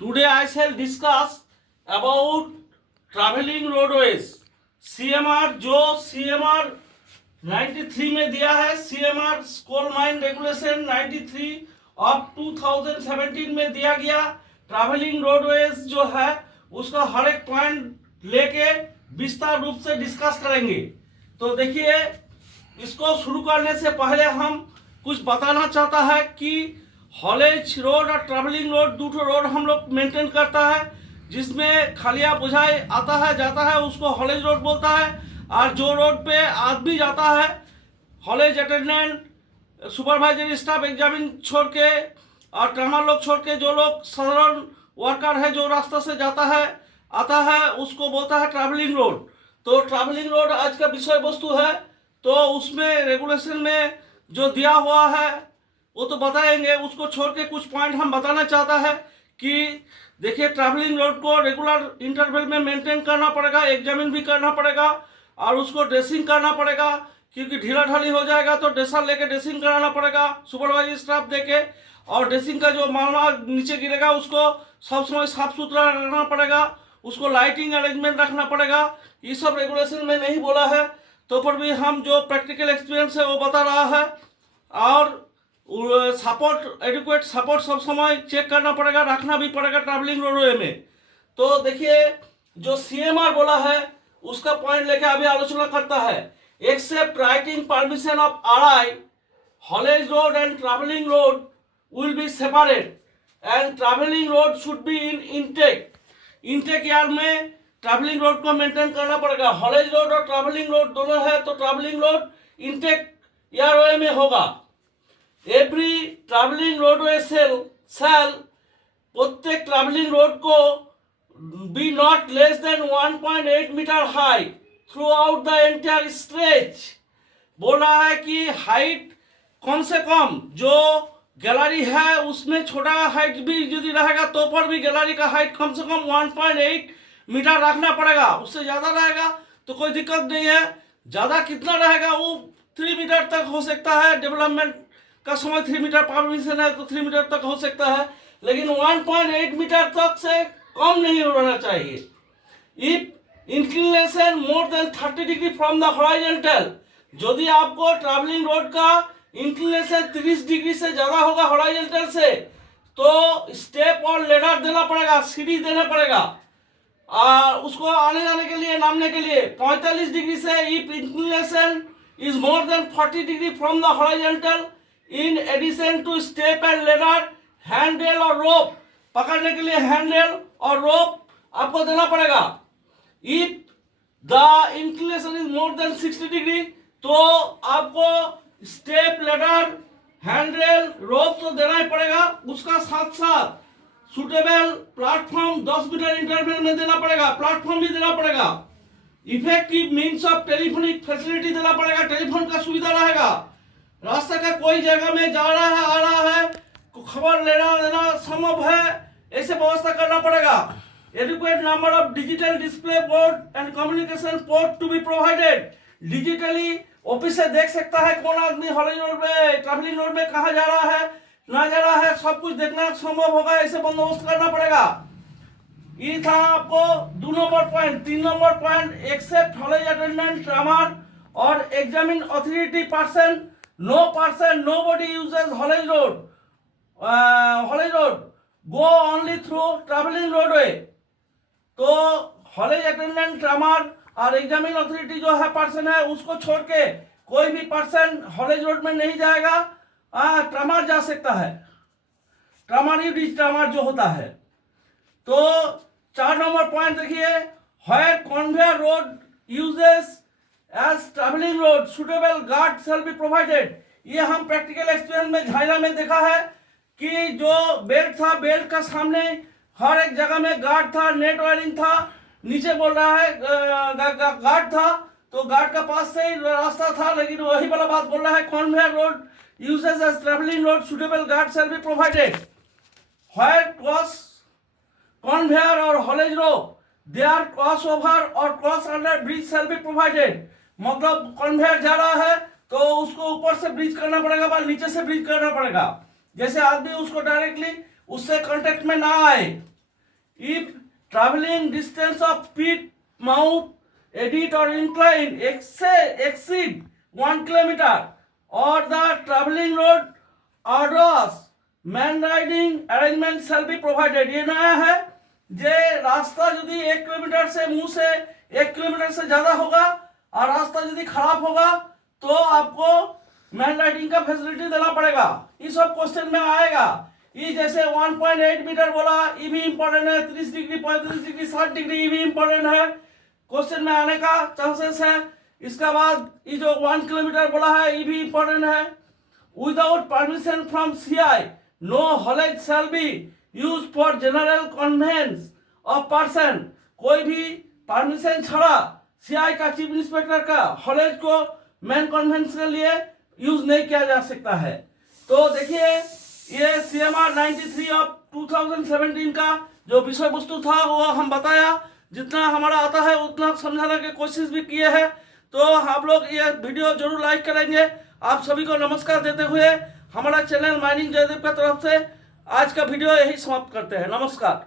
Today I shall discuss about traveling roadways. CMR जो CMR 93 में दिया है, CMR coal mine regulation 93 of 2017 में दिया गया। ट्रैवलिंग रोडवेज जो है उसका हर एक पॉइंट लेके विस्तार रूप से डिस्कस करेंगे। तो देखिए, इसको शुरू करने से पहले हम कुछ बताना चाहता है कि हॉलेज रोड और ट्रैवलिंग रोड दूसरा रोड हम लोग मेंटेन करता है, जिसमें खालिया बुझाई आता है जाता है उसको हॉलेज रोड बोलता है। और जो रोड पे आदमी जाता है, haulage attendant, supervisory staff, examine छोड़ के और ट्रामा लोग छोड़ के जो लोग साधारण वर्कर है जो रास्ता से जाता है आता है उसको बोलता है ट्रैवलिंग रोड। तो ट्रैवलिंग रोड आज का विषय वस्तु है, तो उसमें रेगुलेशन में जो दिया हुआ है वो तो बताएंगे। उसको छोड़ के कुछ पॉइंट हम बताना चाहता है कि देखिए, ट्रैवलिंग रोड को रेगुलर इंटरवल में मेंटेन करना पड़ेगा, एग्जामिन भी करना पड़ेगा और उसको ड्रेसिंग करना पड़ेगा, क्योंकि ढीला ढाली हो जाएगा तो ड्रेसर लेके ड्रेसिंग कराना पड़ेगा सुपरवाइजर स्टाफ देके। और ड्रेसिंग का जो मामला नीचे गिरेगा उसको सब समय साफ सुथरा रखना पड़ेगा, उसको लाइटिंग अरेंजमेंट रखना पड़ेगा। ये सब रेगुलेशन में नहीं बोला है, तो पर भी हम जो प्रैक्टिकल एक्सपीरियंस है वो बता रहा है। और सपोर्ट, एडिक्वेट सपोर्ट सब समय चेक करना पड़ेगा, रखना भी पड़ेगा ट्रैवलिंग रोडवे में। तो देखिए, जो CMR बोला है उसका पॉइंट लेके अभी आलोचना करता है। Except writing permission of RI, haulage road and travelling road will be separate and traveling road should be in intake यार में ट्रैवलिंग रोड को मेंटेन करना पड़ेगा। हॉलेज रोड और ट्रैवलिंग रोड दोनों है तो ट्रैवलिंग रोड इंटेक यार में होगा। एवरी ट्रैवलिंग रोडवे सेल प्रत्येक ट्रैवलिंग रोड को be not less than 1.8 metre high throughout the entire stretch. बोल रहा है कि हाइट कम से कम जो गैलरी है उसमें छोटा हाइट भी यदि रहेगा तो पर भी गैलरी का हाइट कम से कम 1.8 मीटर रखना पड़ेगा। उससे ज़्यादा रहेगा तो कोई दिक्कत नहीं है। ज़्यादा कितना रहेगा वो 3 मीटर तक हो सकता है। डेवलपमेंट का समय 3 मीटर परमिशन है तो 3 मीटर तक हो सकता है, लेकिन 1.8 मीटर तक से कम नहीं होना चाहिए। If inclination more than 30 degree from the horizontal, यदि आपको ट्रैवलिंग रोड का इंक्लिनेशन 30 डिग्री से ज़्यादा होगा हॉरिजॉन्टल से, तो स्टेप और लेडर देना पड़ेगा, सीढ़ी देना पड़ेगा और उसको आने जाने के लिए, नामने के लिए। 45 डिग्री से if inclination is more than 40 degree from the horizontal, in addition to step and ladder, handrail और रोप, पकड़ने के लिए हैंडरेल और रोप आपको देना पड़ेगा। If the inclination is more then 60 degree तो आपको स्टेप, लेडर, हैंडरेल, रोप तो देना ही पड़ेगा। उसका साथ साथ सुटेबल प्लेटफॉर्म 10 मीटर इंटरवल में देना पड़ेगा, प्लेटफॉर्म भी देना पड़ेगा। Effective means of telephonic facility देना पड़ेगा, टेलीफोन का सुविधा रहेगा। रास्ते का कोई जगह में जा रहा है, आ रहा है, खबर लेना देना संभव है, ऐसे व्यवस्था करना पड़ेगा। Adequate number of digital display board and communication port to be provided. Digitally office से देख सकता है कौन आदमी हॉलेज रोड में, ट्रैवलिंग रोड में कहाँ जा रहा है, ना जा रहा है, सब कुछ देखना संभव होगा, ऐसे बंदोबस्त करना पड़ेगा। ये था आपको 2 number point. 3 number point, except haulage attendant, trammer और examine authority person, nobody uses haulage road go only through travelling roadway. तो हॉलेज अटेंडेंट, ट्रामर और एग्जामिन अथॉरिटी जो है पर्सन है उसको छोड़ के कोई भी पर्सन हॉलेज रोड में नहीं जाएगा। ट्रामर जा सकता है, ट्रामर जो होता है। तो 4 नंबर पॉइंट देखिए, where conveyor road uses as travelling road suitable guard shall be provided. ये हम प्रैक्टिकल एक्सपीरियंस में झाइला में देखा है कि जो बेल्ट था, बेल्ट का सामने हर एक जगह में गार्ड था, नेट वायरिंग था, नीचे बोल रहा है गार्ड था, तो गार्ड का पास से ही रास्ता था, लेकिन वही वाला बात बोल रहा है conveyor road uses as travelling road suitable guard shall be provided. Where cross conveyor और haulage road there cross over और cross under bridge shall be provided. मतलब कन्वेयर जा रहा है तो उसको ऊपर से ब्रिज करना पड़ेगा, नीचे से ब्रिज करना पड़ेगा, जैसे आदमी उसको डायरेक्टली उससे कांटेक्ट में ना आए। if traveling distance of peak mount edit or incline exceed 1 kilometer or the traveling road orders man riding arrangement shall be provided। ये नया है जे रास्ता यदि 1 किलोमीटर से मुंह से 1 किलोमीटर से ज्यादा होगा और रास्ता यदि खराब होगा तो आपको मैन राइडिंग का फैसिलिटी देना पड़ेगा। ये सब क्वेश्चन में आएगा। ये जैसे 1.8 मीटर बोला, ये भी इंपॉर्टेंट है। 30 डिग्री 35 डिग्री 60 डिग्री ये भी इंपॉर्टेंट है, क्वेश्चन में आने का चांसेस है। इसके बाद ये जो 1 किलोमीटर बोला है ये भी इंपॉर्टेंट है। Without permission from CI no haulage shall be use for general conveyance of person. कोई भी परमिशन छड़ा सीआई का चीफ इंस्पेक्टर का हॉलेज को मैन कन्वेंस के लिए यूज नहीं किया जा सकता है। तो देखिए ये CMR 93 ऑफ 2017 का जो विषय वस्तु था वो हम बताया, जितना हमारा आता है उतना समझाने की कोशिश भी किए हैं। तो आप लोग ये वीडियो जरूर लाइक करेंगे। आप सभी को नमस्कार देते हुए हमारा चैनल माइनिंग जयदेव की तरफ से आज का वीडियो यही समाप्त करते हैं। नमस्कार।